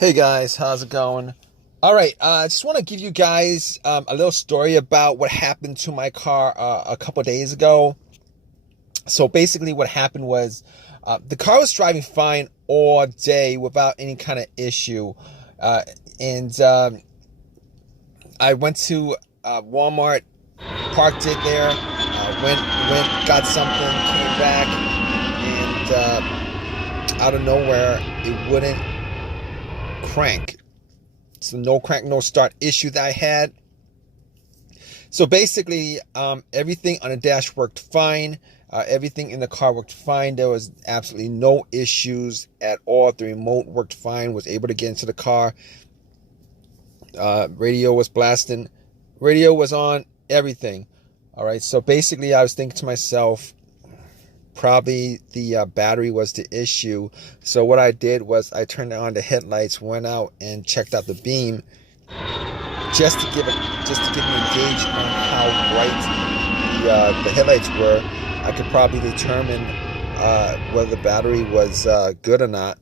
Hey guys, how's it going? All right, I just want to give you guys a little story about what happened to my car a couple days ago. So basically, what happened was the car was driving fine all day without any kind of issue, uh, and I went to Walmart, parked it there, went, got something, came back, and out of nowhere, it wouldn't crank. It's the no crank, no start issue that I had. So basically, everything on the dash worked fine. Everything in the car worked fine. There was absolutely no issues at all. The remote worked fine. Was able to get into the car. Radio was blasting. Radio was on. Everything. All right. So basically, I was thinking to myself, probably the battery was the issue. So what I did was I turned on the headlights, went out and checked out the beam, just to give me a gauge on how bright the headlights were. I could probably determine whether the battery was good or not.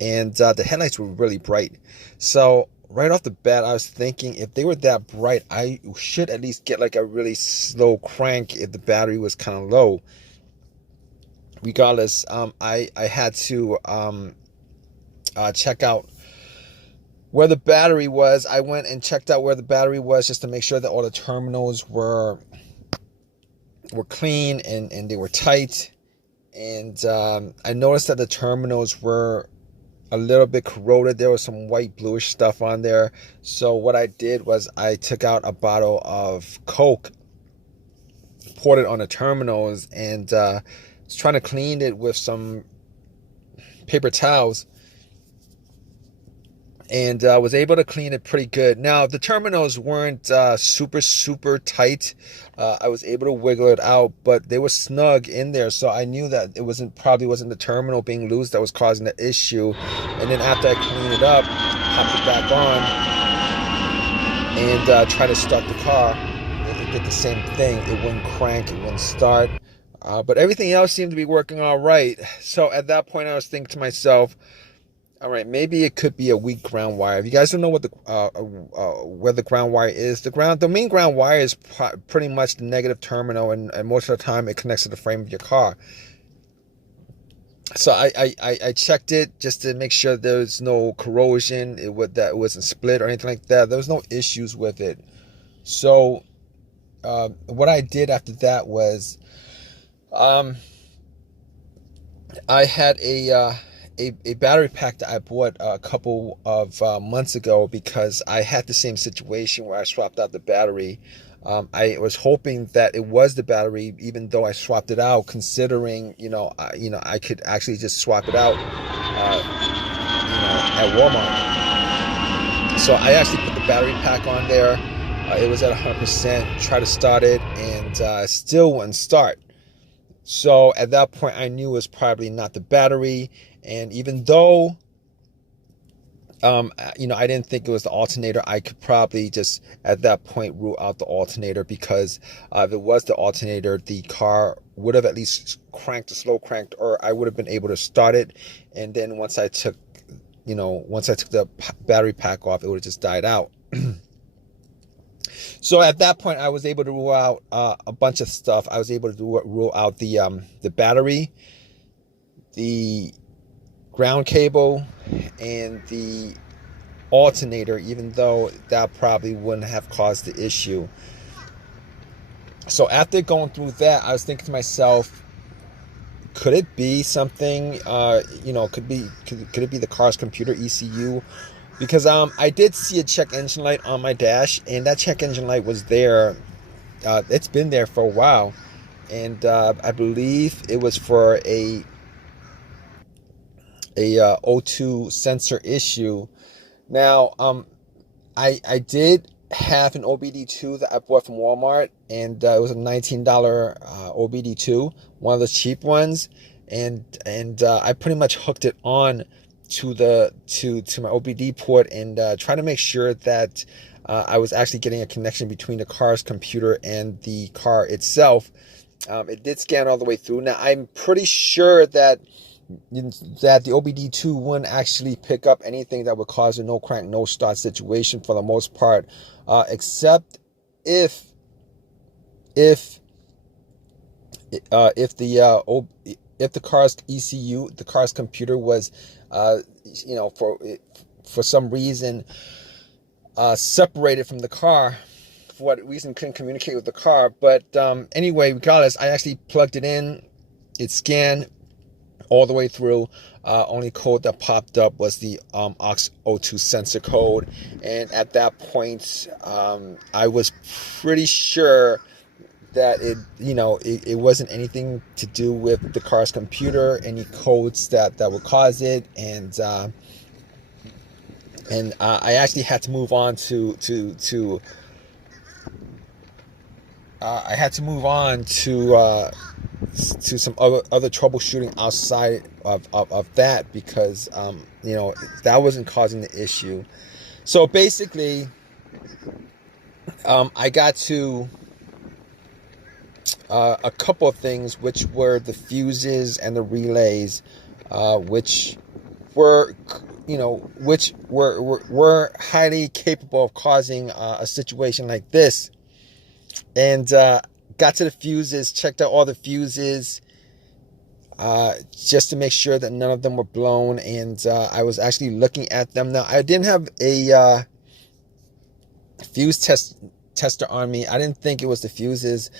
And the headlights were really bright. So right off the bat, I was thinking if they were that bright, I should at least get like a really slow crank if the battery was kind of low. Regardless, I had to check out where the battery was. I went and checked out where the battery was just to make sure that all the terminals were clean and they were tight. And I noticed that the terminals were a little bit corroded. There was some white bluish stuff on there. So what I did was I took out a bottle of Coke, poured it on the terminals, and was trying to clean it with some paper towels, and was able to clean it pretty good. Now the terminals weren't super tight. I was able to wiggle it out, but they were snug in there, so I knew that it probably wasn't the terminal being loose that was causing the issue. And then after I cleaned it up, popped it back on and tried to start the car. It did the same thing. It wouldn't crank, it wouldn't start. But everything else seemed to be working all right. So at that point, I was thinking to myself, all right, maybe it could be a weak ground wire. If you guys don't know what where the ground wire is, the main ground wire is pretty much the negative terminal, and most of the time it connects to the frame of your car. So I checked it just to make sure there's no corrosion, that it wasn't split or anything like that. There was no issues with it. So what I did after that was, I had a battery pack that I bought a couple of months ago because I had the same situation where I swapped out the battery. I was hoping that it was the battery, even though I swapped it out, considering I could actually just swap it out, at Walmart. So I actually put the battery pack on there. It was at 100%. Tried to start it, and still wouldn't start. So at that point, I knew it was probably not the battery. And even though, I didn't think it was the alternator, I could probably just at that point rule out the alternator, because if it was the alternator, the car would have at least slow cranked, or I would have been able to start it. And then once I took the battery pack off, it would have just died out. So at that point, I was able to rule out a bunch of stuff. I was able to rule out the battery, the ground cable, and the alternator, even though that probably wouldn't have caused the issue. So after going through that, I was thinking to myself, could it be something? Could it be the car's computer ECU? Because I did see a check engine light on my dash, and that check engine light was there. It's been there for a while, and I believe it was for a O2 sensor issue. Now, I did have an OBD2 that I bought from Walmart, and it was a $19 OBD2, one of the cheap ones, and I pretty much hooked it on to my OBD port, and try to make sure that I was actually getting a connection between the car's computer and the car itself. It did scan all the way through. Now I'm pretty sure that that the OBD2 wouldn't actually pick up anything that would cause a no crank, no start situation for the most part, except if if if the car's ECU, the car's computer was, for some reason separated from the car. For what reason, couldn't communicate with the car. But anyway, regardless, I actually plugged it in. It scanned all the way through. Only code that popped up was the aux02 sensor code, and at that point, I was pretty sure that it wasn't anything to do with the car's computer, any codes that would cause it, and I actually had to move on to I had to move on to some other troubleshooting outside of that, because that wasn't causing the issue. So basically, I got to a couple of things, which were the fuses and the relays, which were highly capable of causing a situation like this. And got to the fuses, checked out all the fuses, just to make sure that none of them were blown. And I was actually looking at them. Now, I didn't have a fuse tester on me. I didn't think it was the fuses.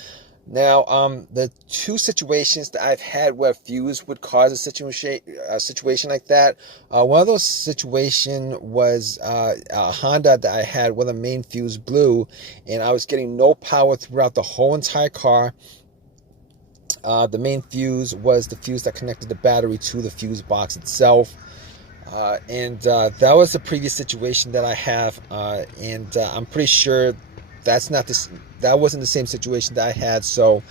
Now, the two situations that I've had where a fuse would cause a situation like that, one of those situations was a Honda that I had where the main fuse blew, and I was getting no power throughout the whole entire car. The main fuse was the fuse that connected the battery to the fuse box itself. And that was the previous situation that I have, and I'm pretty sure that wasn't the same situation that I had, so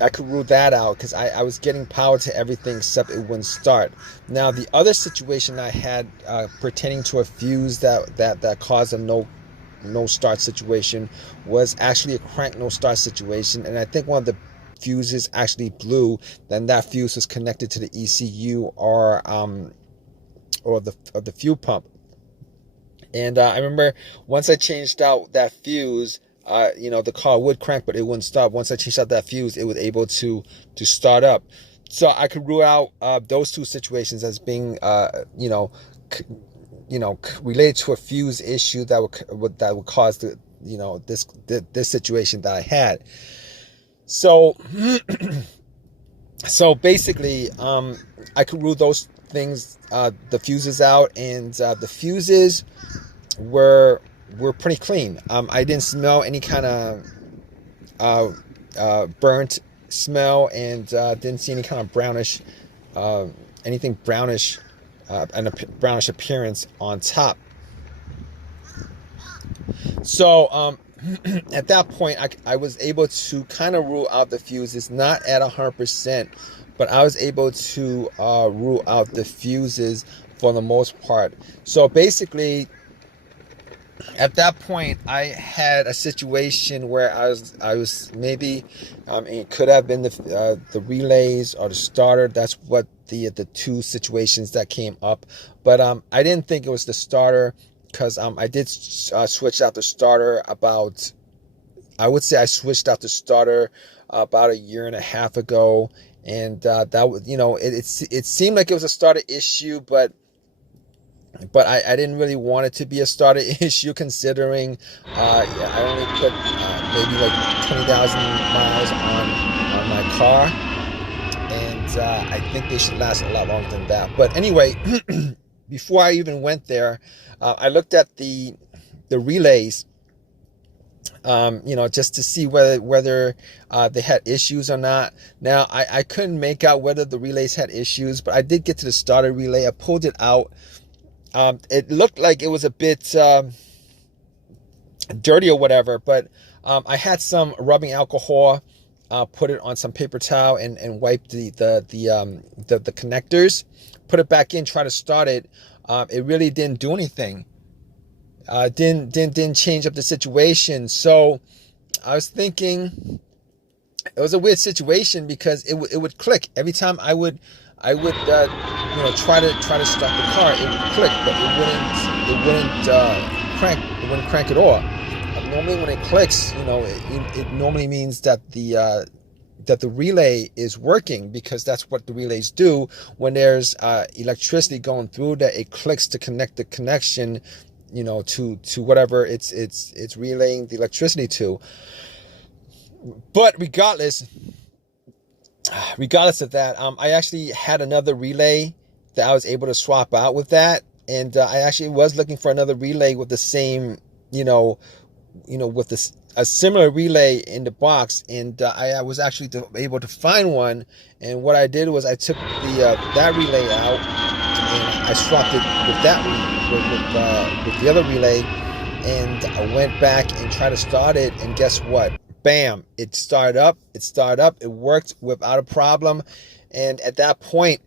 I could rule that out, because I was getting power to everything except it wouldn't start. Now, the other situation I had pertaining to a fuse that caused a no start situation was actually a crank no start situation, and I think one of the fuses actually blew. Then that fuse was connected to the ECU or the fuel pump. And I remember once I changed out that fuse, the car would crank, but it wouldn't stop. Once I changed out that fuse, it was able to start up. So I could rule out those two situations as being, related to a fuse issue that would cause this situation that I had. So, basically, I could rule those things, the fuses out, and the fuses were pretty clean. I didn't smell any kind of burnt smell, and didn't see any kind of brownish, anything brownish, and a brownish appearance on top. So at that point, I was able to kind of rule out the fuses, not at 100%, but I was able to rule out the fuses for the most part. So basically, at that point, I had a situation where I was maybe, it could have been the relays or the starter. That's what the two situations that came up. But I didn't think it was the starter, because I did switch out the starter about, I would say I switched out the starter about 1.5 years ago, and that was, it seemed like it was a starter issue, but I didn't really want it to be a starter issue, considering I only put maybe like 20,000 miles on my car, and I think they should last a lot longer than that. But anyway, before I even went there, I looked at the relays, just to see whether they had issues or not. Now, I couldn't make out whether the relays had issues, but I did get to the starter relay. I pulled it out. It looked like it was a bit dirty or whatever, but I had some rubbing alcohol, put it on some paper towel, and wiped the connectors, put it back in, try to start it. It really didn't do anything. Didn't change up the situation. So I was thinking, it was a weird situation because it would click every time I would try to start the car. It would click, but it wouldn't crank at all. Normally when it clicks, it normally means that the relay is working, because that's what the relays do when there's electricity going through, that it clicks to connect the connection, to whatever it's relaying the electricity to. But regardless of that, I actually had another relay that I was able to swap out with that, and I actually was looking for another relay with the same, with a similar relay in the box, and I was actually able to find one. And what I did was I took that relay out and I swapped it with the other relay, and I went back and tried to start it, and guess what? Bam! It started up. It worked without a problem. And at that point,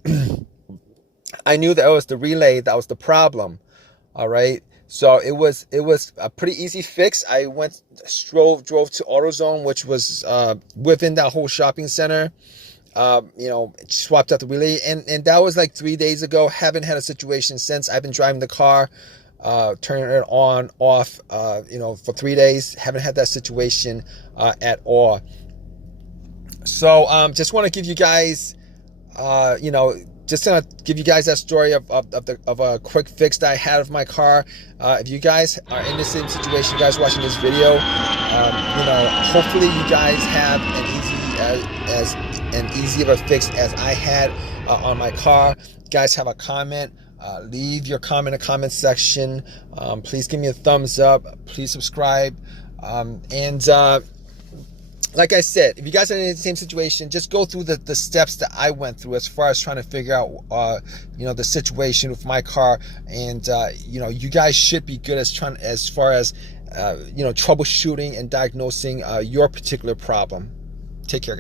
I knew that it was the relay that was the problem. All right. So it was a pretty easy fix. I drove to AutoZone, which was within that whole shopping center. Swapped out the relay, and that was like 3 days ago. Haven't had a situation since. I've been driving the car, turning it on, off, for 3 days. Haven't had that situation at all. So just want to give you guys, just gonna give you guys that story of a quick fix that I had of my car. If you guys are in the same situation, you guys watching this video, hopefully you guys have an easy of a fix as I had on my car. You guys have a comment, leave your comment in the comment section. Please give me a thumbs up. Please subscribe. Like I said, if you guys are in the same situation, just go through the steps that I went through as far as trying to figure out, the situation with my car. And, you guys should be good as far as troubleshooting and diagnosing your particular problem. Take care, guys.